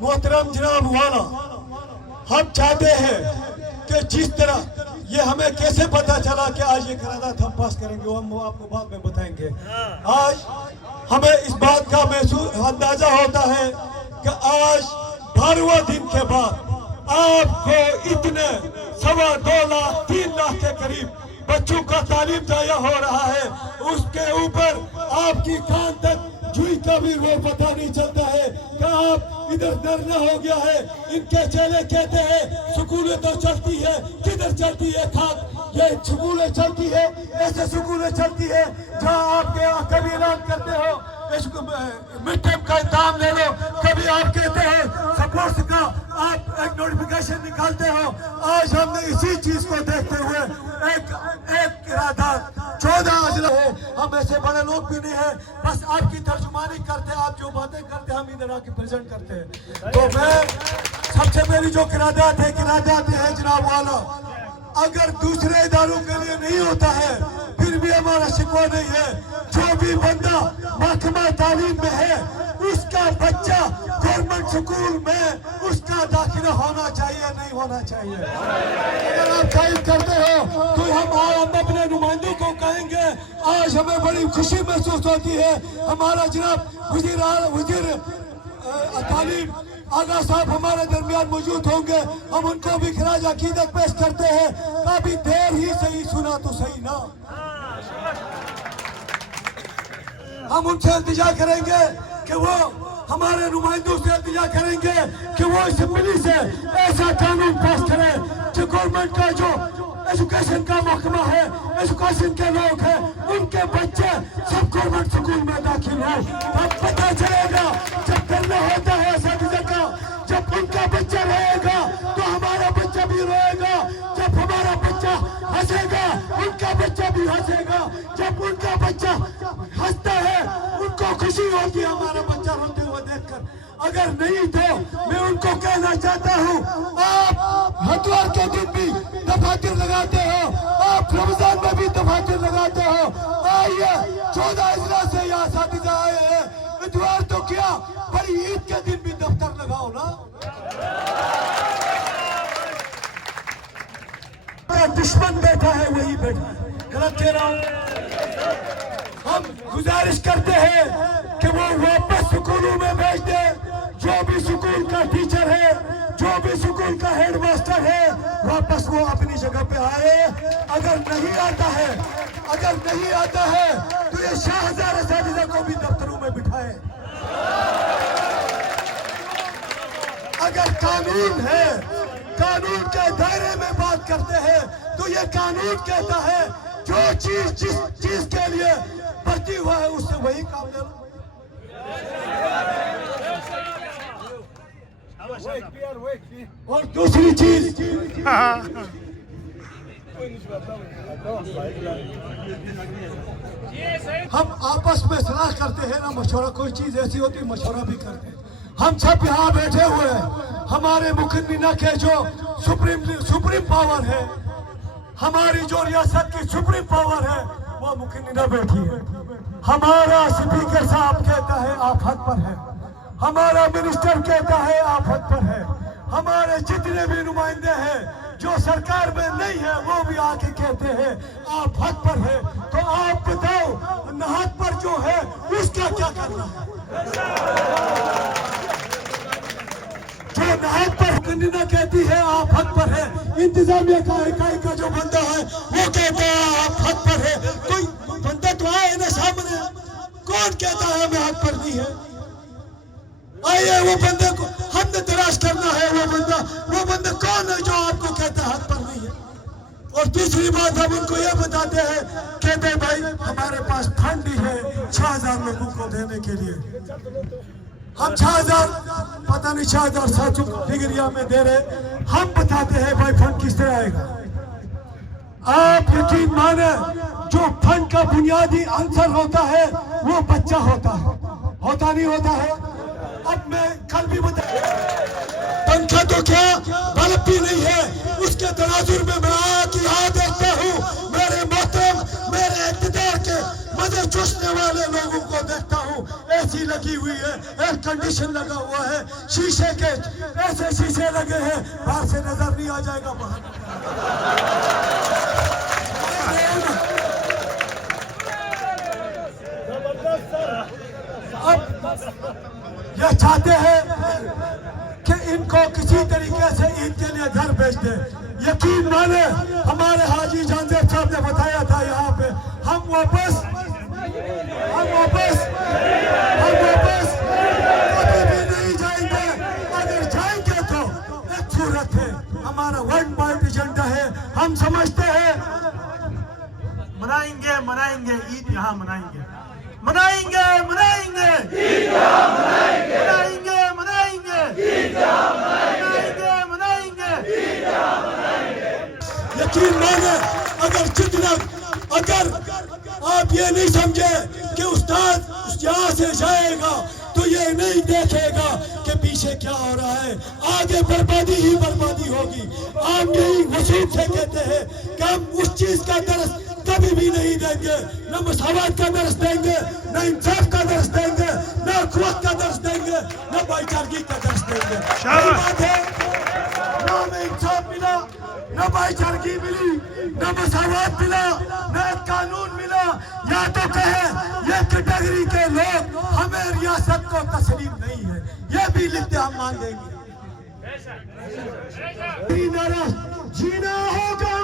मोहतरम जनाब वाला, हम चाहते हैं कि जिस तरह ये हमें कैसे पता चला कि आज ये करारदाद हम पास करेंगे, वो हम आपको बाद में बताएंगे। आज हमें इस बात का अंदाजा होता है कि आज 12वें दिन के बाद आपको इतने 2.25 लाख 3 लाख के करीब बच्चों का तालीम जाया हो रहा है, उसके ऊपर आपकी कान तक जुई का भी वो पता नहीं चलता है कि आप इधर धरना हो गया है। इनके चेले कहते हैं स्कूलें तो चलती है, किधर चलती है खाक, ये स्कूलें चलती है, ऐसे स्कूलें चलती है जहाँ आपके कभी ऐलान करते हो मिड टर्म का इंतजाम ले लो, कभी आप कहते हैं स्पोर्ट्स का आप एक नोटिफिकेशन निकालते हो। आज हमने इसी चीज को देखते हुए एक करारदाद 14 अजला है, हम ऐसे बड़े लोग भी नहीं है, बस आपकी तर्जुमानी करते हैं, आप जो बातें करते हैं हम इधर आके प्रेजेंट करते हैं। तो मैं सबसे मेरी जो करारदाद है जनाब वाला, अगर दूसरे इदारों के लिए नहीं होता है फिर भी हमारा शिकवा नहीं है। जो भी बंदा महकमा तालीम में है उसका बच्चा गवर्नमेंट स्कूल में उसका दाखिला होना चाहिए, नहीं होना चाहिए। अगर आप तायद करते हो तो हम अपने नुमाइंदों को कहेंगे। आज हमें बड़ी खुशी महसूस होती है, हमारा जनाब वजीर तालीम आगा साहब हमारे दरमियान मौजूद होंगे, हम उनको भी खराज अकीदत पेश करते हैं। काफी देर ही सही, सुना तो सही ना। हम उनसे इल्तिजा करेंगे कि वो हमारे नुमाइंदों से इल्तिजा करेंगे कि वो असेंबली से ऐसा कानून पास करें कि गवर्नमेंट का जो एजुकेशन का महकमा है, एजुकेशन के लोग हैं, उनके बच्चे सब गवर्नमेंट स्कूल में दाखिल हो। तब पता चलेगा जब करना होता है असातिज़ा का, जब उनका बच्चा रहेगा तो हमारा बच्चा भी रोएगा, जब हमारा बच्चा हंसेगा उनका बच्चा भी हंसेगा, जब उनका बच्चा हंसता है उनको खुशी होगी हमारा बच्चा रोते हुए देखकर। अगर नहीं तो मैं उनको कहना चाहता हूँ, आप हथवार के दिन भी दफातर लगाते हो, आप रमजान में भी दफातर लगाते हो। आइए 14 अजला से यहाँ असातिज़ा आए हैं, इतवार तो क्या बड़ी ईद के दिन भी दफ्तर लगाओ ना। दुश्मन बैठा है वही बैठा है, गलत कह रहा हूँ। हम गुजारिश करते हैं कि वो वापस स्कूलों में भेज दे। जो भी स्कूल का टीचर है, जो भी स्कूल का हेडमास्टर है, वापस वो अपनी जगह पे आए। अगर नहीं आता है तो ये शाहजार असातिज़ा को भी दफ्तरों में बिठाए। अगर कानून है, कानून के दायरे में बात करते हैं तो ये कानून कहता है जो चीज जिस चीज के लिए भर्ती हुआ है उससे वही काम ले लो। और दूसरी चीज हम आपस में सलाह करते हैं ना, मशवरा, कोई चीज ऐसी होती है मशवरा भी करते हैं। हम सब यहाँ बैठे हुए हैं, हमारे मुकद्दमीना के जो सुप्रीम पावर है, हमारी जो रियासत की सुप्रीम पावर है वो मुकद्दमीना बैठी है। हमारा स्पीकर साहब कहता है आप हक पर है, हमारा मिनिस्टर कहता है आप हक पर है, हमारे जितने भी नुमाइंदे हैं जो सरकार में नहीं है वो भी आके कहते हैं आप हक पर है। तो आप बताओ नाहक पर जो है उसका क्या करना है? जो नाहक पर मुकद्दमीना कहती है आप हक पर है, इंतजामिया का इकाई का जो बंदा है वो कहता है आप हक पर है। कोई बंदा तो आए ना सामने, कौन कहता है मैं हक पर नहीं है? आइए वो बंदे को हमने तलाश करना है। वो बंदा कौन है जो आपको कहता है हक पर नहीं है? और दूसरी बात हम उनको ये बताते हैं, कहते हैं भाई हमारे पास फंड ही है 6000 लोगों को देने के लिए, हम 6000 पता नहीं 6700 डिग्रिया में दे रहे। हम बताते हैं भाई फंड किस तरह आएगा। आप यकीन माने जो फंड का बुनियादी आंसर होता है वो बच्चा होता नहीं होता है। अब मैं कल भी बताया पंखा तो क्या बल्ब भी नहीं है, उसके तनाजुर में मैं यहाँ देखता हूँ मेरे मोहतरम, मेरे इक़्तिदार के मजे चूसने वाले लोगों को देखता हूँ। ऐसी لگی ہوئی ہے, ایئر کنڈیشن لگا ہوا ہے, شیشے کے ایسے شیشے لگے ہیں, باہر سے نظر نہیں آ جائے گا باہر. اب یہ چاہتے ہیں کہ ان کو کسی طریقے سے عید کے لیے گھر بھیج دیں. یقین مانے ہمارے حاجی جانزیب صاحب نے بتایا تھا یہاں پہ ہم واپس کبھی بھی نہیں جائیں گے. اگر جائیں گے تو ایک صورت ہے, ہمارا ون پوائنٹ ایجنڈا ہے. ہم سمجھتے ہیں منائیں گے عید یہاں منائیں گے یقین مانے اگر آپ یہ نہیں سمجھے کہ استاد یہاں سے جائے گا تو یہ نہیں دیکھے گا کہ پیچھے کیا ہو رہا ہے, آگے بربادی ہی بربادی ہوگی. آپ یہی وصول سے کہتے ہیں کہ ہم اس چیز کا درس کبھی بھی نہیں دیں گے, نہ مساوات کا درس دیں گے, نہ انصاف کا درس دیں گے, نہ اخوت کا درس دیں گے, نہ بھائی چارگی کا درس دیں گے. یہی بات ہے, نہ ہمیں انصاف ملا, نہ بھائی چارگی ملی, نہ مساوات ملا, نہ قانون ملا. یا تو کہیں یہ کیٹیگری کے لوگ ہمیں ریاست کو تسلیم نہیں ہے, یہ بھی لکھتے ہم مان دیں گے. جینا ہوگا